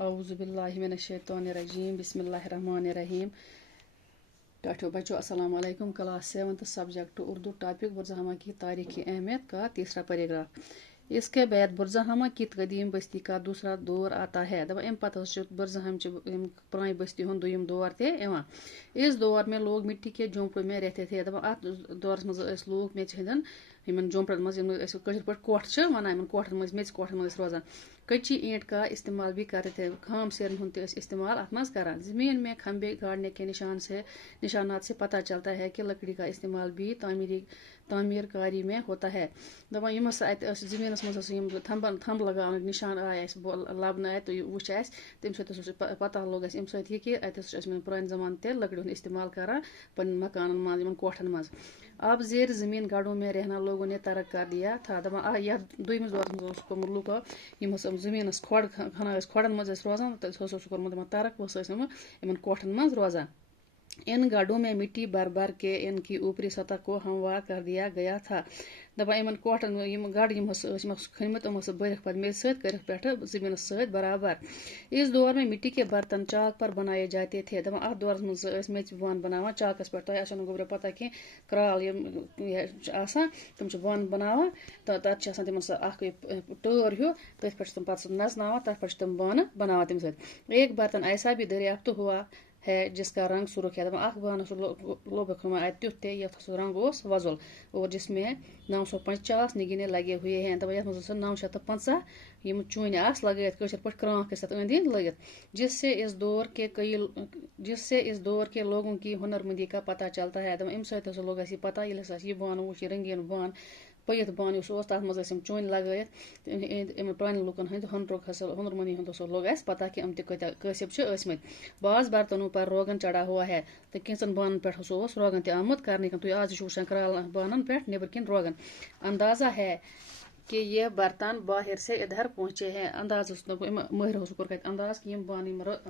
औज़ुबिल्लाहि मिनश्शैतानिर्रजीम बिस्मिल्लाहिर्रहमानिर्रहीम। टाठियों बच्चों अस्सलाम वालेकुम। क्लास 7 सब्जेक्ट उर्दू टॉपिक बुरज़ाहमा की तारीखी अहमियत का तीसरा पैराग्राफ। इसके बाद बुरज़ाहमा की कदीम बस्ती का दूसरा दौर आता है। दबा अम पत बुरज़ाहम पुरानी बस्ती हूँ दुयम दौर ते इवान। इस दौर में लोग मिट्टी के झोंपड़ों में रहते थे। दबा अत दौरस मज लोग मेच हंदन यमन झोंपड़न मज कशर पे कोठ वनान कोठन मज मेच कोठन मज रोजान। कच्ची ईंट का इस्तेमाल भी करते थे। खाम सेरन हुंद इस्तेमाल अत मज करान। जमीन में खंबे गाड़ने के निशानात से पता चलता है कि लकड़ी का इस्तेमाल भी तामीरकारी में होता है। दपान यम जमीन मज थंब लगान निशान आय लबन आय तो वो तम सत पता लोग अम सत कि पुरान जमान ते लकड़ी हूं इस्तेमाल करान पन मकान मज कोठन मज। अब जेर जमीन गढ़ों में रहना लोगों ने तर्क कर दिया था। दपान यह दुयमिस दौरस मज कोमुत लुको यम जमीन खोड़ खना खोड़न मज रोजान कोर्मुत तर्क इन कोठन मज रोजान। इन गढ़ों में मिट्टी भर भर के इनकी ऊपरी सतह को हमवार कर दिया गया था। दपान इन कोठन गढ़ खनमत बरख पे मेज सत कर पे जमीन सत बराबर। इस दौर में मिट्टी के बर्तन चाक पर बनाए जाते थे। दपान अत दौरस मज मेच बान बनावान चाकस पे तुम गोबर पता कि क्राल तम बान बनावान तत तम टोर हूँ तथ पे तम पे नजनावान तथ पे तम बान बनावान तम सत। एक बर्तन ऐसा भी दरियाफ्त हुआ है जिसका रंग सुर्ख है। दपान बान लोबक तुथ ये रंग वजुल और जिसमें 950 निगिने लगे हुए हैं। दपान ये 950 यम चून लगित कशर पे क्रांक अंद अंद लगित जिससे इस दौर के लोगों की हुनरमंदी का पता चलता है। दपान अम सत लोग पता ये बान वो रंगीन बान पैत बान तथ मज चून लगित पुरान लुकन हंद हुनरमंदी लोग पता कि अम कसब बाज बर्तनों पर रोगन चढ़ा हुआ है तो कैंचन बानन पे रोगन तमुत कर तुम आज वुचान कराल बानन पे नबर किन रोगन। अंदाजा है कि ये बर्तन बाहर से इधर पहुंचे हैं। अंदाज महर कोर अंदाज कि बान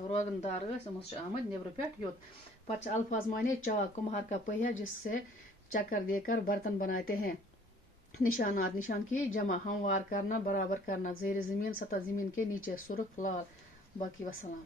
रोगनदार आमद नबर पे योत पे अल्फाज माने चाक कुम्हार का पहिया जिससे चक्कर देकर बर्तन बनाते हैं। निशानात निशान की जमा हमवार करना बराबर करना जेर जमीन सतह जमीन के नीचे सुर्ख लाल। बाकी वसलाम।